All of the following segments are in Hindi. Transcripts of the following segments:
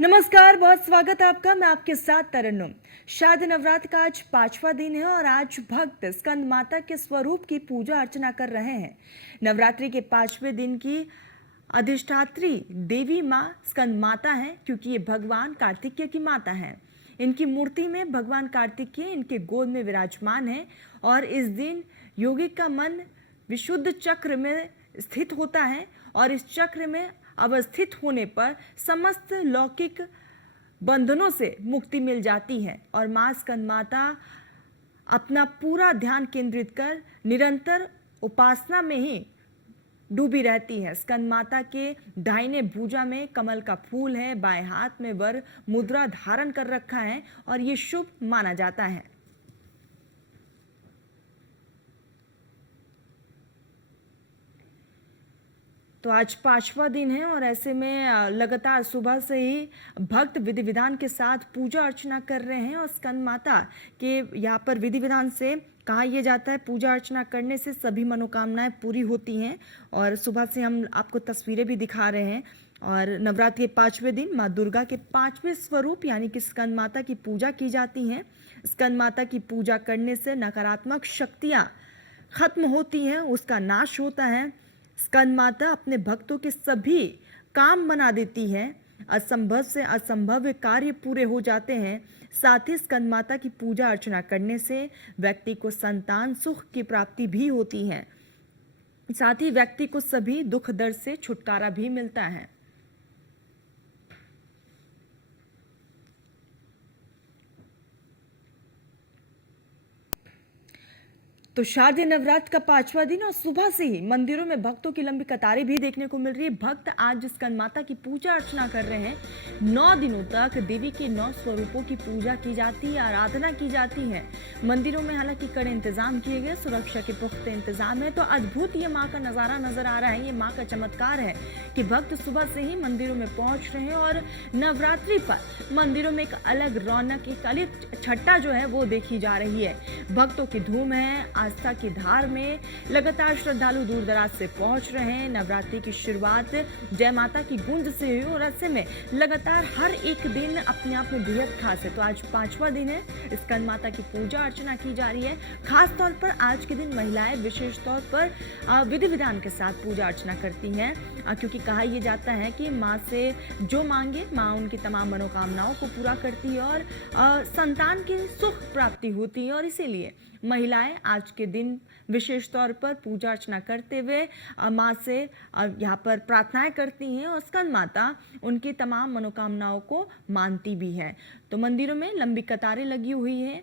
नमस्कार, बहुत स्वागत है आपका। मैं आपके साथ तरन्नुम। शारदीय नवरात्र का आज 5वां दिन है और आज भक्त स्कंद माता के स्वरूप की पूजा अर्चना कर रहे हैं। नवरात्रि के 5वें दिन की अधिष्ठात्री देवी माँ स्कंद माता है, क्योंकि ये भगवान कार्तिकेय की माता है। इनकी मूर्ति में भगवान कार्तिकेय इनके गोद में विराजमान है और इस दिन योगी का मन विशुद्ध चक्र में स्थित होता है और इस चक्र में अवस्थित होने पर समस्त लौकिक बंधनों से मुक्ति मिल जाती है और मां स्कंद माता अपना पूरा ध्यान केंद्रित कर निरंतर उपासना में ही डूबी रहती है। स्कंद माता के दाहिने भुजा में कमल का फूल है, बाएं हाथ में वर मुद्रा धारण कर रखा है और ये शुभ माना जाता है। तो आज 5वां दिन है और ऐसे में लगातार सुबह से ही भक्त विधि विधान के साथ पूजा अर्चना कर रहे हैं और स्कंद माता के यहाँ पर विधि विधान से कहा यह जाता है पूजा अर्चना करने से सभी मनोकामनाएं पूरी होती हैं। और सुबह से हम आपको तस्वीरें भी दिखा रहे हैं। और नवरात्रि के 5वें दिन माँ दुर्गा के 5वें स्वरूप यानी कि स्कंद माता की पूजा की जाती है। स्कंद माता की पूजा करने से नकारात्मक शक्तियाँ खत्म होती हैं, उसका नाश होता है। स्कंद माता अपने भक्तों के सभी काम बना देती है, असंभव से असंभव कार्य पूरे हो जाते हैं। साथ ही स्कंद माता की पूजा अर्चना करने से व्यक्ति को संतान सुख की प्राप्ति भी होती है। साथ ही व्यक्ति को सभी दुख दर्द से छुटकारा भी मिलता है। तो शारदीय नवरात्र का 5वां दिन और सुबह से ही मंदिरों में भक्तों की लंबी कतारें भी देखने को मिल रही है। भक्त आज स्कंद माता की पूजा अर्चना कर रहे हैं। 9 दिनों तक देवी के 9 स्वरूपों की पूजा की जाती है, आराधना की जाती है। मंदिरों में हालांकि कड़े इंतजाम किए गए, सुरक्षा के पुख्ते इंतजाम है। तो अद्भुत ये माँ का नजारा नजर आ रहा है। ये माँ का चमत्कार है कि भक्त सुबह से ही मंदिरों में पहुंच रहे हैं और नवरात्रि पर मंदिरों में एक अलग रौनक, एक अलग छट्टा जो है वो देखी जा रही है। भक्तों की धूम है। आस्था की धार में लगातार श्रद्धालु दूर दराज से पहुंच रहे हैं। नवरात्रि की शुरुआत जय माता की गूंज से हुई और ऐसे में लगातार हर एक दिन अपने आप में बेहद खास है। तो आज 5वां दिन है, स्कंद माता की पूजा अर्चना की जा रही है। खास तौर पर आज के दिन महिलाएं विशेष तौर पर विधि विधान के साथ पूजा अर्चना करती हैं, क्योंकि कहा यह जाता है कि माँ से जो मांगे माँ उनकी तमाम मनोकामनाओं को पूरा करती है और संतान की सुख प्राप्ति होती है। और इसीलिए महिलाएं आज के दिन विशेष तौर पर पूजा अर्चना करते हुए माँ से यहाँ पर प्रार्थनाएं करती हैं और स्कंद माता उनकी तमाम मनोकामनाओं को मानती भी है। तो मंदिरों में लंबी कतारें लगी हुई हैं।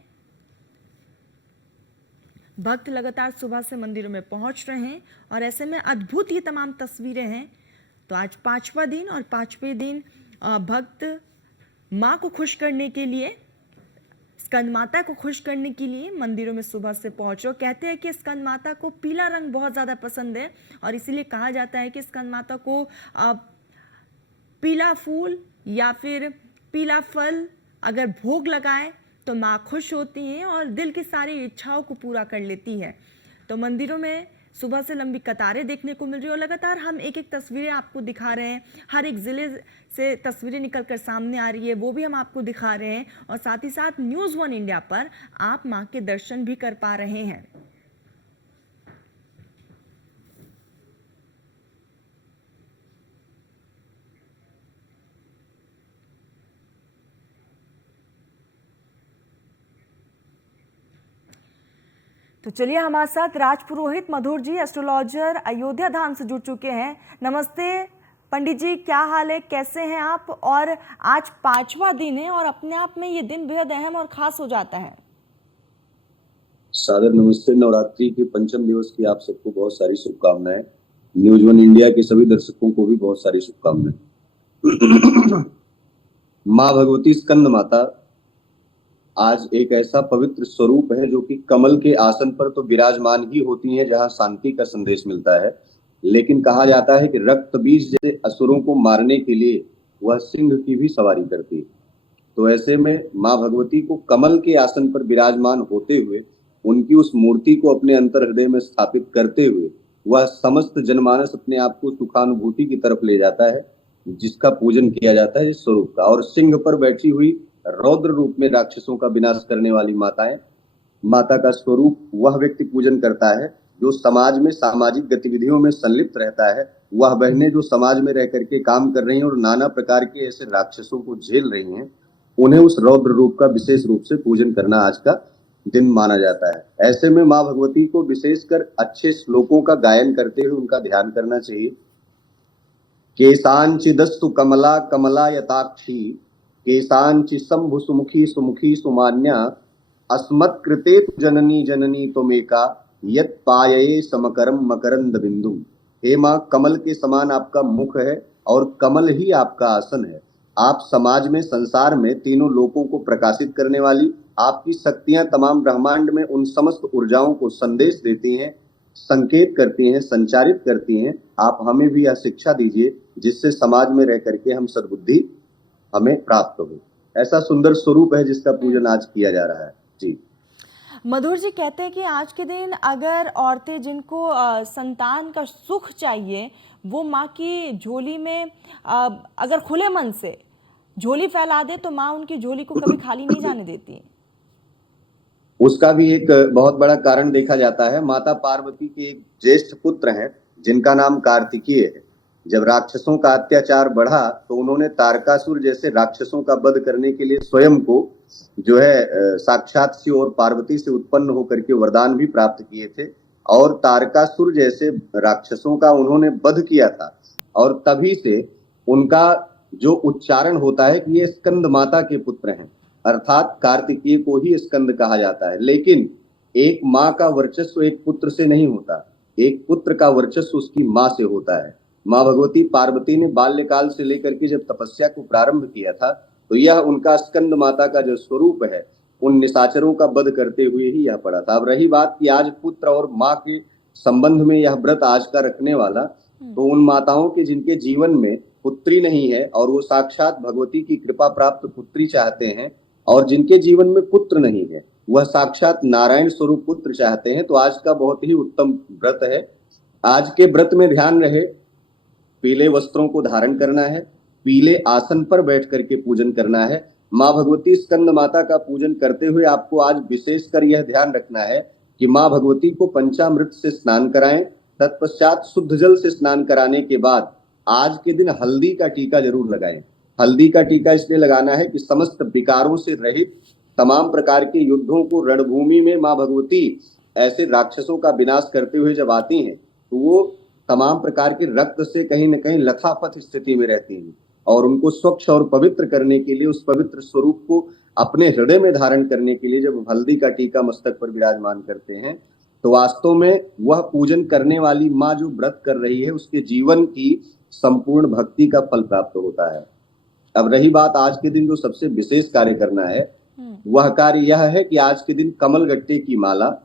भक्त लगातार सुबह से मंदिरों में पहुंच रहे हैं और ऐसे में अद्भुत ये तमाम तस्वीरें हैं। तो आज 5वां दिन और 5वें दिन भक्त माँ को खुश करने के लिए, स्कंद माता को खुश करने के लिए मंदिरों में सुबह से पहुंचो। कहते हैं कि स्कंद माता को पीला रंग बहुत ज़्यादा पसंद है और इसीलिए कहा जाता है कि स्कंद माता को पीला फूल या फिर पीला फल अगर भोग लगाए तो माँ खुश होती हैं और दिल की सारी इच्छाओं को पूरा कर लेती है। तो मंदिरों में सुबह से लंबी कतारें देखने को मिल रही है और लगातार हम एक एक तस्वीरें आपको दिखा रहे हैं। हर एक ज़िले से तस्वीरें निकलकर सामने आ रही है, वो भी हम आपको दिखा रहे हैं और साथ ही साथ न्यूज़ 1 इंडिया पर आप माँ के दर्शन भी कर पा रहे हैं। तो चलिए, हमारे साथ राज पुरोहित मधुर जी, एस्ट्रोलॉजर, अयोध्या धाम से जुड़ चुके हैं। नमस्ते पंडित जी, क्या हाल है, कैसे हैं आप? और आज 5वां दिन है और अपने आप में ये दिन बेहद अहम और खास हो जाता है। सादर नमस्ते। नवरात्रि के पंचम दिवस की आप सबको बहुत सारी शुभकामनाएं। न्यूज़ 1 इंडिया के सभी दर्शकों को भी बहुत सारी शुभकामनाएं। माँ भगवती स्कंद माता आज एक ऐसा पवित्र स्वरूप है जो कि कमल के आसन पर तो विराजमान ही होती है जहां शांति का संदेश मिलता है, लेकिन कहा जाता है कि रक्त बीज जैसे असुरों को मारने के लिए वह सिंह की भी सवारी करती है। तो ऐसे में माँ भगवती को कमल के आसन पर विराजमान होते हुए उनकी उस मूर्ति को अपने अंतर हृदय में स्थापित करते हुए वह समस्त जनमानस अपने आप को सुखानुभूति की तरफ ले जाता है। जिसका पूजन किया जाता है, इस स्वरूप का। और सिंह पर बैठी हुई रौद्र रूप में राक्षसों का विनाश करने वाली माता का स्वरूप वह व्यक्ति पूजन करता है जो समाज में सामाजिक गतिविधियों में संलिप्त रहता है। वह बहनें जो समाज में रह करके काम कर रही हैं और नाना प्रकार के ऐसे राक्षसों को झेल रही हैं, उन्हें उस रौद्र रूप का विशेष रूप से पूजन करना आज का दिन माना जाता है। ऐसे में माँ भगवती को विशेषकर अच्छे श्लोकों का गायन करते हुए उनका ध्यान करना चाहिए। केशांचिदस्तु कमला कमला यताक्षी, केशांचि शंभु सुमुखी सुमुखी सुमान्या, अस्मत्कृते तु जननी जननी त्वमेका, यत् पायये समकरम मकरंद बिंदु। हे माँ, कमल के समान आपका मुख है और कमल ही आपका आसन है। आप समाज में, संसार में तीनों लोकों को प्रकाशित करने वाली, आपकी शक्तियां तमाम ब्रह्मांड में उन समस्त ऊर्जाओं को संदेश देती हैं, संकेत करती हैं, संचारित करती हैं। आप हमें भी यह शिक्षा दीजिए जिससे समाज में रह करके हम सद्बुद्धि हमें प्राप्त हो। ऐसा सुंदर स्वरूप है जिसका पूजन आज किया जा रहा है। जी। मधुर जी कहते हैं कि आज के दिन अगर औरतें जिनको संतान का सुख चाहिए, वो माँ की झोली में अगर खुले मन से झोली फैला दे तो माँ उनकी झोली को कभी खाली नहीं जाने देती। उसका भी एक बहुत बड़ा कारण देखा जाता है। माता पार्वती के एक ज्येष्ठ पुत्र हैं जिनका नाम कार्तिकेय है। जब राक्षसों का अत्याचार बढ़ा तो उन्होंने तारकासुर जैसे राक्षसों का वध करने के लिए स्वयं को जो है साक्षात शिव और पार्वती से उत्पन्न होकर के वरदान भी प्राप्त किए थे और तारकासुर जैसे राक्षसों का उन्होंने वध किया था। और तभी से उनका जो उच्चारण होता है कि ये स्कंद माता के पुत्र हैं, अर्थात कार्तिकेय को ही स्कंद कहा जाता है। लेकिन एक माँ का वर्चस्व एक पुत्र से नहीं होता, एक पुत्र का वर्चस्व उसकी माँ से होता है। माँ भगवती पार्वती ने बाल्यकाल से लेकर के जब तपस्या को प्रारंभ किया था तो यह उनका स्कंद माता का जो स्वरूप है उन निशाचरों का वध करते हुए ही यह पड़ा था। अब रही बात कि आज पुत्र और माँ के संबंध में यह व्रत आज का रखने वाला, तो उन माताओं के जिनके जीवन में पुत्री नहीं है और वो साक्षात भगवती की कृपा प्राप्त पुत्री चाहते हैं, और जिनके जीवन में पुत्र नहीं है वह साक्षात नारायण स्वरूप पुत्र चाहते हैं, तो आज का बहुत ही उत्तम व्रत है। आज के व्रत में ध्यान रहे, पीले वस्त्रों को धारण करना है, पीले आसन पर बैठ करके पूजन करना है। माँ भगवती स्कंद माता का पूजन करते हुए आपको आज विशेषकर यह ध्यान रखना है कि माँ भगवती को पंचामृत से स्नान कराएं, तत्पश्चात शुद्ध जल से स्नान कराने के बाद आज के दिन हल्दी का टीका जरूर लगाएं। हल्दी का टीका इसलिए लगाना है कि समस्त विकारों से रहित तमाम प्रकार के युद्धों को रणभूमि में माँ भगवती ऐसे राक्षसों का विनाश करते हुए जब आती हैं तो वो तमाम प्रकार के रक्त से कहीं न कहीं लथापथ स्थिति में रहती हैं, और उनको स्वच्छ और पवित्र करने के लिए, उस पवित्र स्वरूप को अपने हृदय में धारण करने के लिए जब हल्दी का टीका मस्तक पर विराजमान करते हैं तो वास्तव में वह पूजन करने वाली माँ जो व्रत कर रही है उसके जीवन की संपूर्ण भक्ति का फल प्राप्त होता है। अब रही बात आज के दिन जो सबसे विशेष कार्य करना है, वह कार्य यह है कि आज के दिन कमल गट्टे की माला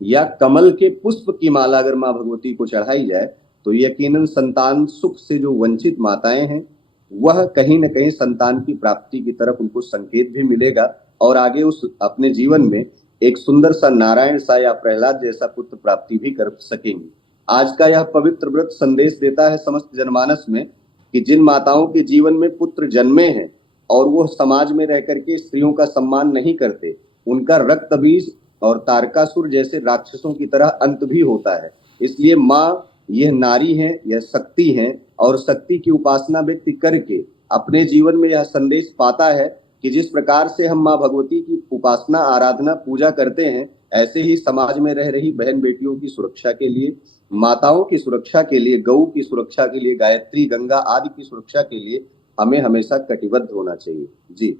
या कमल के पुष्प की माला अगर माँ भगवती को चढ़ाई जाए तो यकीनन संतान सुख से जो वंचित माताएं हैं वह कहीं न कहीं संतान की प्राप्ति की तरफ उनको संकेत भी मिलेगा और आगे उस अपने जीवन में एक सुंदर सा नारायण सा या प्रहलाद जैसा पुत्र प्राप्ति भी कर सकेंगे। आज का यह पवित्र व्रत संदेश देता है समस्त जनमानस में कि जिन माताओं के जीवन में पुत्र जन्मे हैं और वो समाज में रह करके स्त्रियों का सम्मान नहीं करते, उनका रक्त बीज और तारकासुर जैसे राक्षसों की तरह अंत भी होता है। इसलिए माँ यह नारी है, यह शक्ति है, और शक्ति की उपासना व्यक्ति करके अपने जीवन में यह संदेश पाता है कि जिस प्रकार से हम माँ भगवती की उपासना, आराधना, पूजा करते हैं, ऐसे ही समाज में रह रही बहन बेटियों की सुरक्षा के लिए, माताओं की सुरक्षा के लिए, गौ की सुरक्षा के लिए, गायत्री, गंगा आदि की सुरक्षा के लिए हमें हमेशा कटिबद्ध होना चाहिए। जी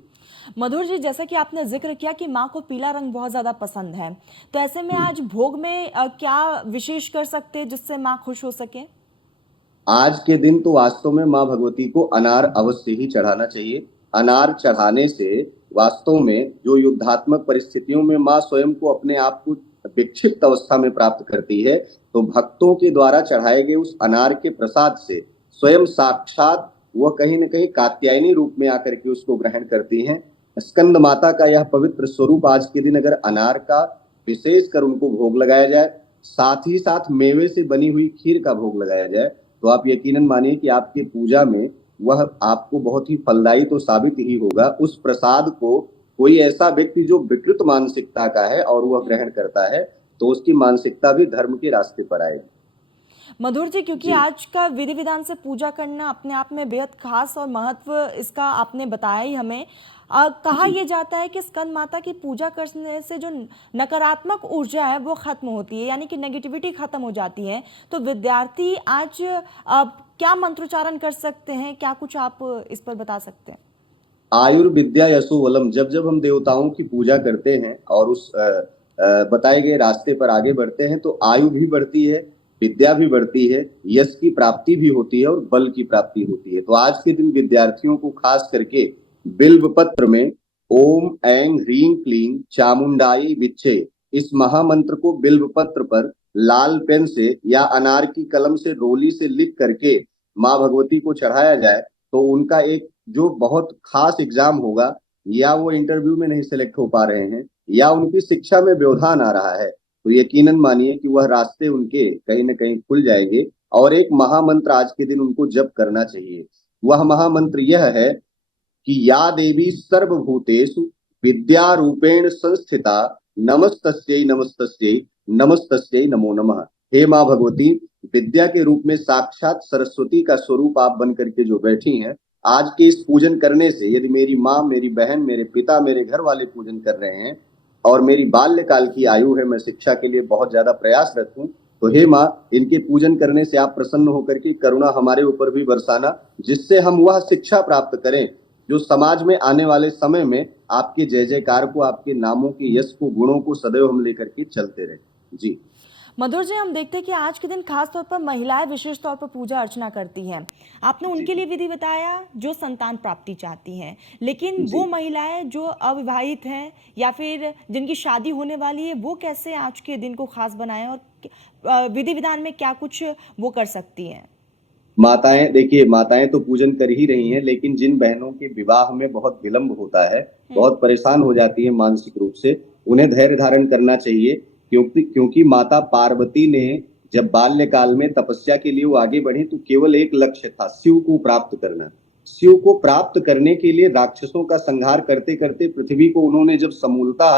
मधुर जी, जैसा कि आपने जिक्र किया कि माँ को पीला रंग बहुत ज्यादा पसंद है, तो ऐसे में आज भोग में क्या विशेष कर सकते हैं जिससे माँ खुश हो सके? आज के दिन तो वास्तव में माँ भगवती को अनार अवश्य ही चढ़ाना चाहिए। अनार चढ़ाने से वास्तव में जो युद्धात्मक परिस्थितियों में माँ स्वयं को अपने आप को विक्षिप्त अवस्था में प्राप्त करती है, तो भक्तों के द्वारा चढ़ाए गए उस अनार के प्रसाद से स्वयं साक्षात वह कहीं न कहीं कात्यायनी रूप में आकर के उसको ग्रहण करती हैं। स्कंद माता का यह पवित्र स्वरूप आज के दिन अगर अनार का विशेष कर उनको भोग लगाया जाए, साथ ही साथ मेवे से बनी हुई खीर का भोग लगाया जाए, तो आप यकीनन मानिए कि आपकी पूजा में वह आपको बहुत ही फलदायी तो साबित ही होगा। उस प्रसाद को कोई ऐसा व्यक्ति जो विकृत मानसिकता का है और वह ग्रहण करता है, तो उसकी मानसिकता भी धर्म के रास्ते पर आएगी। मधुर जी, क्योंकि जी। आज का विधि विधान से पूजा करना अपने आप में बेहद खास और महत्व इसका आपने बताया ही हमें। कहा जी। यह जाता है कि स्कंद माता की पूजा करने से जो नकारात्मक ऊर्जा है वो खत्म होती है, यानी कि नेगेटिविटी खत्म हो जाती है। तो विद्यार्थी आज क्या मंत्रोच्चारण कर सकते हैं, क्या कुछ आप इस पर बता सकते हैं? आयुर्विद्या यशोवलम, जब जब हम देवताओं की पूजा करते हैं और उस बताए गए रास्ते पर आगे बढ़ते हैं, तो आयु भी बढ़ती है, विद्या भी बढ़ती है, यश की प्राप्ति भी होती है और बल की प्राप्ति होती है। तो आज के दिन विद्यार्थियों को खास करके बिल्व पत्र में ओम ऐं ह्रीं क्लीं चामुंडाई विच्चे, इस महामंत्र को बिल्व पत्र पर लाल पेन से या अनार की कलम से रोली से लिख करके माँ भगवती को चढ़ाया जाए, तो उनका एक जो बहुत खास एग्जाम होगा, या वो इंटरव्यू में नहीं सिलेक्ट हो पा रहे हैं या उनकी शिक्षा में व्यवधान आ रहा है, तो यकीनन मानिए कि वह रास्ते उनके कहीं ना कहीं खुल जाएंगे। और एक महामंत्र आज के दिन उनको जप करना चाहिए। वह महामंत्र यह है कि या देवी सर्वभूतेषु विद्या रूपेण संस्थिता, नमस्तस्यै नमस्तस्यै नमस्तस्यै नमो नमः। हे माँ भगवती, विद्या के रूप में साक्षात सरस्वती का स्वरूप आप बन करके जो बैठी हैं, आज के इस पूजन करने से यदि मेरी माँ, मेरी बहन, मेरे पिता, मेरे घर वाले पूजन कर रहे हैं और मेरी बाल्यकाल की आयु है, मैं शिक्षा के लिए बहुत ज्यादा प्रयासरत हूँ, तो हे माँ, इनके पूजन करने से आप प्रसन्न होकर के करुणा हमारे ऊपर भी बरसाना, जिससे हम वह शिक्षा प्राप्त करें जो समाज में आने वाले समय में आपके जय जयकार को, आपके नामों के यश को, गुणों को सदैव हम लेकर के चलते रहे। जी। मधुर जी, हम देखते हैं कि आज के दिन खास तौर पर महिलाएं विशेष तौर पर पूजा अर्चना करती हैं। आपने जी। उनके लिए विधि बताया जो संतान प्राप्ति चाहती हैं, लेकिन जी। वो महिलाएं जो अविवाहित हैं या फिर जिनकी शादी होने वाली है, वो कैसे आज के दिन को खास बनाएं और विधि विधान में क्या कुछ वो कर सकती हैं? माताएं, देखिए माताएं तो पूजन कर ही रही हैं, लेकिन जिन बहनों के विवाह में बहुत विलंब होता है, बहुत परेशान हो जाती है मानसिक रूप से, उन्हें धैर्य धारण करना चाहिए। क्योंकि माता पार्वती ने जब बाल्यकाल में तपस्या के लिए वो आगे बढ़ी, तो केवल एक लक्ष्य था, शिव को प्राप्त करना। शिव को प्राप्त करने के लिए राक्षसों का संहार करते करते पृथ्वी को उन्होंने जब समूलतः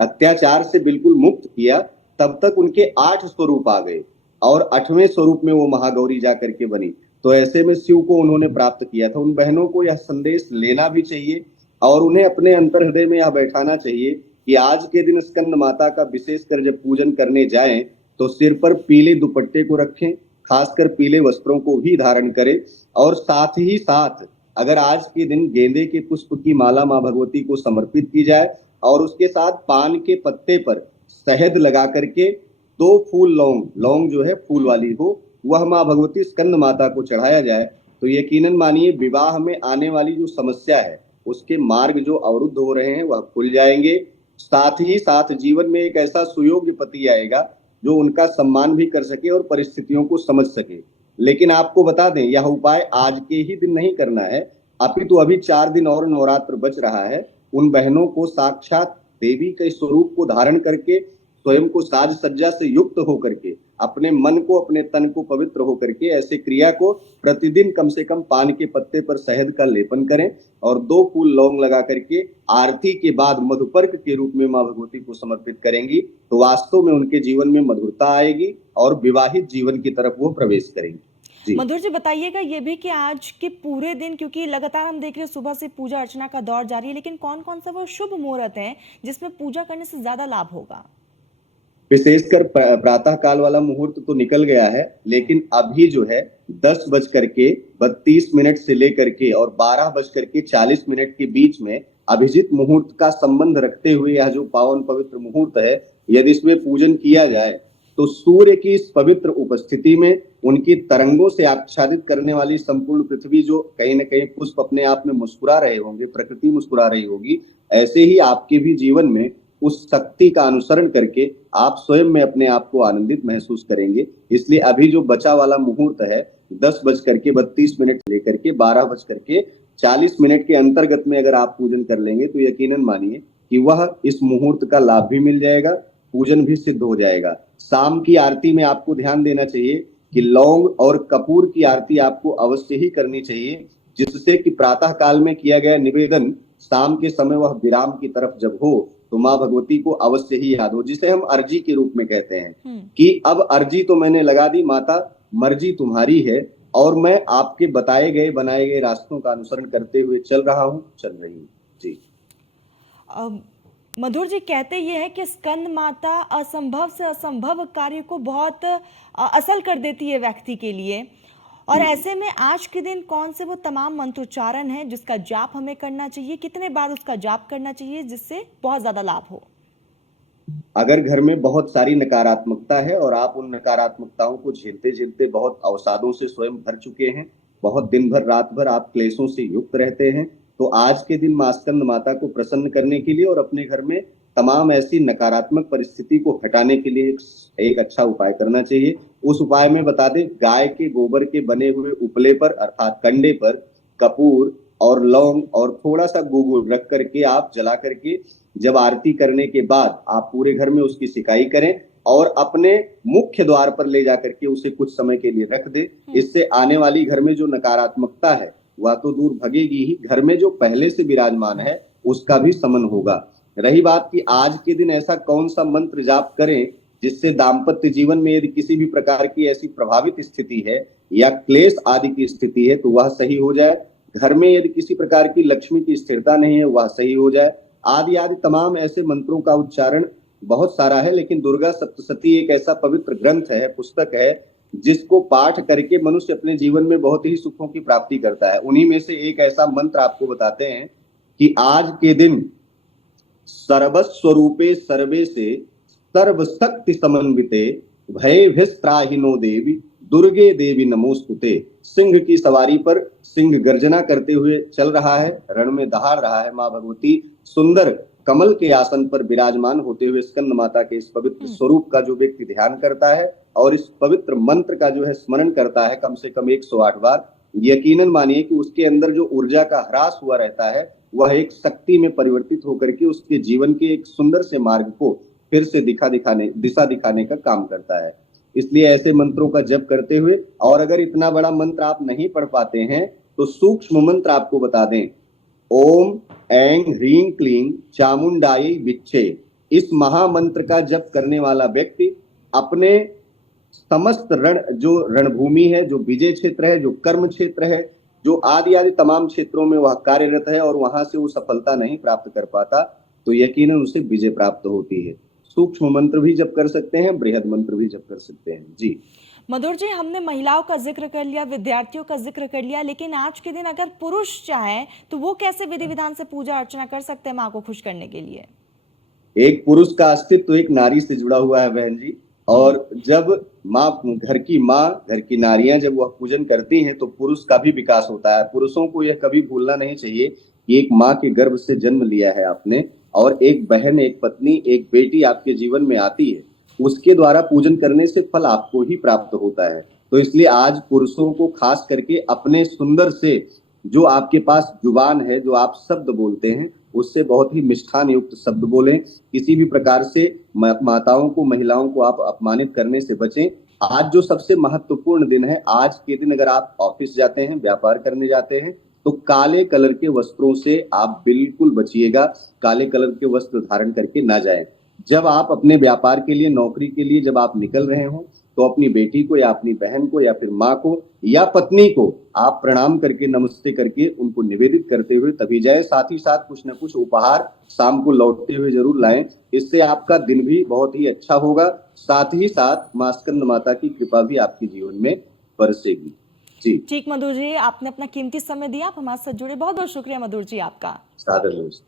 अत्याचार से बिल्कुल मुक्त किया, तब तक उनके 8 स्वरूप आ गए और 8वें स्वरूप में वो महागौरी जाकर के बनी। तो ऐसे में शिव को उन्होंने प्राप्त किया था। उन बहनों को यह संदेश लेना भी चाहिए और उन्हें अपने अंतर हृदय में यह बैठाना चाहिए कि आज के दिन स्कंद माता का विशेषकर जब पूजन करने जाएं, तो सिर पर पीले दुपट्टे को रखें, खासकर पीले वस्त्रों को भी धारण करें। और साथ ही साथ अगर आज के दिन गेंदे के पुष्प की माला माँ भगवती को समर्पित की जाए और उसके साथ पान के पत्ते पर शहद लगा करके 2 फूल लौंग, लौंग जो है फूल वाली हो, वह माँ भगवती स्कंद माता को चढ़ाया जाए, तो यकीनन मानिए विवाह में आने वाली जो समस्या है, उसके मार्ग जो अवरुद्ध हो रहे हैं वह खुल जाएंगे। साथ ही साथ जीवन में एक ऐसा सुयोग्य पति आएगा जो उनका सम्मान भी कर सके और परिस्थितियों को समझ सके। लेकिन आपको बता दें, यह उपाय आज के ही दिन नहीं करना है, अपितु अभी 4 दिन और नवरात्र बच रहा है। उन बहनों को साक्षात देवी के स्वरूप को धारण करके, स्वयं को साज सज्जा से युक्त होकर के, अपने मन को, अपने तन को पवित्र होकर के ऐसे क्रिया को प्रतिदिन कम से कम पान के पत्ते पर शहद का लेपन करें और 2 फूल लौंग लगा करके आरती के बाद मधुपर्क के रूप में माँ भगवती को समर्पित करेंगी, तो वास्तव में उनके जीवन में मधुरता आएगी और विवाहित जीवन की तरफ वो प्रवेश करेंगी। जी। मधुर जी, बताइएगा ये भी कि आज के पूरे दिन, क्योंकि लगातार हम देख रहे हैं सुबह से पूजा अर्चना का दौर जारी है, लेकिन कौन कौन सा वो शुभ मुहूर्त है जिसमें पूजा करने से ज्यादा लाभ होगा? विशेषकर प्रातः काल वाला मुहूर्त तो निकल गया है, लेकिन अभी जो है 10:32 से लेकर के और 12:40 के बीच में अभिजित मुहूर्त का संबंध रखते हुए यह जो पावन पवित्र मुहूर्त है, यदि इसमें पूजन किया जाए तो सूर्य की इस पवित्र उपस्थिति में उनकी तरंगों से आच्छादित करने वाली संपूर्ण पृथ्वी जो कहीं न कहीं पुष्प अपने आप में मुस्कुरा रहे होंगे, प्रकृति मुस्कुरा रही होगी, ऐसे ही आपके भी जीवन में उस शक्ति का अनुसरण करके आप स्वयं में अपने आप को आनंदित महसूस करेंगे। इसलिए अभी जो बचा वाला मुहूर्त है 10:32 लेकर के 12:40 के अंतर्गत में अगर आप पूजन कर लेंगे, तो यकीनन मानिए कि वह इस मुहूर्त का लाभ भी मिल जाएगा, पूजन भी सिद्ध हो जाएगा। शाम की आरती में आपको ध्यान देना चाहिए कि लौंग और कपूर की आरती आपको अवश्य ही करनी चाहिए, जिससे कि प्रातः काल में किया गया निवेदन शाम के समय वह विराम की तरफ जब हो तो माँ भगवती को अवश्य ही याद हो, जिसे हम अर्जी के रूप में कहते हैं कि अब अर्जी तो मैंने लगा दी माता, मर्जी तुम्हारी है और मैं आपके बताए गए बनाए गए रास्तों का अनुसरण करते हुए चल रहा हूँ, चल रही हूँ। जी मधुर जी, कहते ये है कि स्कंद माता असंभव से असंभव कार्य को बहुत असल कर देती है व्यक्ति के लिए। और ऐसे में आज के दिन कौन से वो तमाम मंत्रोच्चारण है जिसका जाप हमें करना चाहिए, कितने बार उसका जाप करना चाहिए जिससे बहुत ज्यादा लाभ हो? अगर घर में बहुत सारी नकारात्मकता है और आप उन नकारात्मकताओं को झेलते झेलते बहुत अवसादों से स्वयं भर चुके हैं, बहुत दिन भर रात भर आप क्लेशों से युक्त रहते हैं, तो आज के दिन माँ स्कंद माता को प्रसन्न करने के लिए और अपने घर में तमाम ऐसी नकारात्मक परिस्थिति को हटाने के लिए एक अच्छा उपाय करना चाहिए। उस उपाय में बता दें, गाय के गोबर के बने हुए उपले पर अर्थात कंडे पर कपूर और लौंग और थोड़ा सा गुगुल रख करके आप जला करके जब आरती करने के बाद आप पूरे घर में उसकी सिकाई करें और अपने मुख्य द्वार पर ले जाकर के उसे कुछ समय के लिए रख दे। इससे आने वाली घर में जो नकारात्मकता है वह तो दूर भगेगी ही, घर में जो पहले से विराजमान है उसका भी शमन होगा। रही बात कि आज के दिन ऐसा कौन सा मंत्र जाप करें जिससे दाम्पत्य जीवन में यदि किसी भी प्रकार की ऐसी प्रभावित स्थिति है या क्लेश आदि की स्थिति है तो वह सही हो जाए, घर में यदि किसी प्रकार की लक्ष्मी की स्थिरता नहीं है वह सही हो जाए, आदि आदि तमाम ऐसे मंत्रों का उच्चारण बहुत सारा है। लेकिन दुर्गा सप्तशती एक ऐसा पवित्र ग्रंथ है, पुस्तक है, जिसको पाठ करके मनुष्य अपने जीवन में बहुत ही सुखों की प्राप्ति करता है। उन्हीं में से एक ऐसा मंत्र आपको बताते हैं कि आज के दिन सर्वस्वरूपे सर्वे से सर्वशक्ति समन्विते भय भिस्त्राहिनो देवी दुर्गे देवी नमोस्तुते। सिंह की सवारी पर सिंह गर्जना करते हुए चल रहा है, रण में दहाड़ रहा है, माँ भगवती सुंदर कमल के आसन पर विराजमान होते हुए स्कंद माता के इस पवित्र स्वरूप का जो व्यक्ति ध्यान करता है और इस पवित्र मंत्र का जो है स्मरण करता है कम से कम 108 बार, यकीनन मानिए कि उसके अंदर जो ऊर्जा का ह्रास हुआ रहता है वह एक शक्ति में परिवर्तित होकर के उसके जीवन के एक सुंदर से मार्ग को फिर से दिशा दिखाने का काम करता है। इसलिए ऐसे मंत्रों का जप करते हुए, और अगर इतना बड़ा मंत्र आप नहीं पढ़ पाते हैं तो सूक्ष्म मंत्र आपको बता दें, ओम ऐं ह्रीं क्लीं चामुंडायै विच्चे। इस महामंत्र का जप करने वाला व्यक्ति अपने समस्त जो रणभूमि है, जो विजय क्षेत्र है, जो कर्म क्षेत्र है, जो आदि आदि तमाम क्षेत्रों में वह कार्यरत है और वहां से वो सफलता नहीं प्राप्त कर पाता तो यकीनन उसे विजय प्राप्त होती है। सूक्ष्म मंत्र भी जप कर सकते हैं, बृहद मंत्र भी जप कर सकते हैं। जी मधुर जी, हमने महिलाओं का जिक्र कर लिया, विद्यार्थियों का जिक्र कर लिया, लेकिन आज के दिन अगर पुरुष चाहे तो वो कैसे विधि विधान से पूजा अर्चना कर सकते हैं माँ को खुश करने के लिए? एक पुरुष का अस्तित्व तो एक नारी से जुड़ा हुआ है बहन जी, और जब घर की नारियां जब वह पूजन करती हैं तो पुरुष का भी विकास होता है। पुरुषों को यह कभी भूलना नहीं चाहिए कि एक माँ के गर्भ से जन्म लिया है आपने, और एक बहन, एक पत्नी, एक बेटी आपके जीवन में आती है, उसके द्वारा पूजन करने से फल आपको ही प्राप्त होता है। तो इसलिए आज पुरुषों को खास करके अपने सुंदर से जो आपके पास जुबान है, जो आप शब्द बोलते हैं, उससे बहुत ही मिष्ठान युक्त शब्द बोलें। किसी भी प्रकार से माताओं को, महिलाओं को आप अपमानित करने से बचें। आज जो सबसे महत्वपूर्ण दिन है, आज के दिन अगर आप ऑफिस जाते हैं, व्यापार करने जाते हैं तो काले कलर के वस्त्रों से आप बिल्कुल बचिएगा, काले कलर के वस्त्र धारण करके ना जाएं। जब आप अपने व्यापार के लिए, नौकरी के लिए जब आप निकल रहे हो तो अपनी बेटी को या अपनी बहन को या फिर माँ को या पत्नी को आप प्रणाम करके, नमस्ते करके उनको निवेदित करते हुए तभी जाए। साथ ही साथ कुछ न कुछ उपहार शाम को लौटते हुए जरूर लाएं, इससे आपका दिन भी बहुत ही अच्छा होगा। साथ ही साथ माँ स्कंद माता की कृपा भी आपके जीवन में बरसेगी। जी ठीक मधुर जी, आपने अपना कीमती समय दिया, आप हमारे साथ जुड़े, बहुत बहुत शुक्रिया मधुर जी आपका। सादर नमस्ते।